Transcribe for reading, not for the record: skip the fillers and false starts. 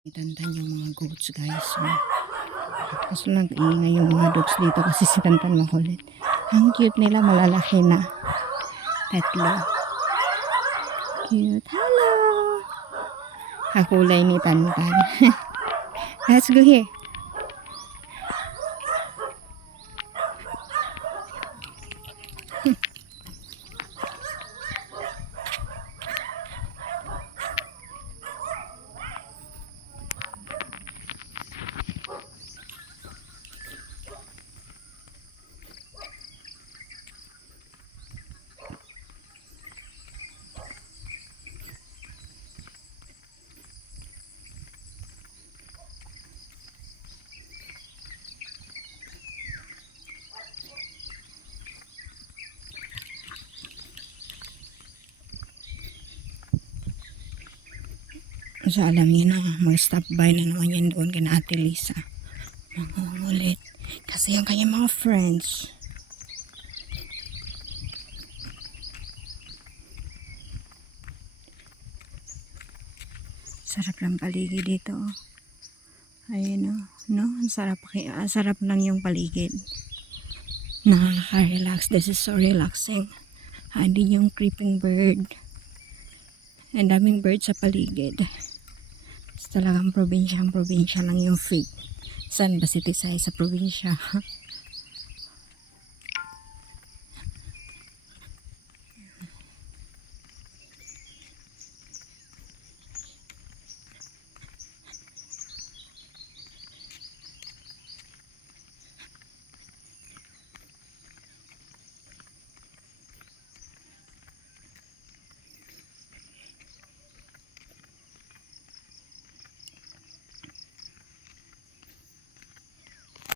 Tantan yung mga goats guys. So, kaso lang ingay yung mga dogs dito kasi si Tantan makulit. Ang cute nila, malalaki na. Tatlo. Cute. Hello! Kakulay ni Tantan. Let's go here. So alam niyo na, mag-stop by na naman yan doon kina Ate Lisa. Mangungulit. Kasi yung kanyang mga friends. Sarap lang paligid dito. Ayun o. No? Sarap lang yung paligid. Nakaka-relax. This is so relaxing. Hindi yung creeping bird. Ang daming bird sa paligid. Talagang probinsya lang yung fate. Saan ba si Tisay sa probinsya?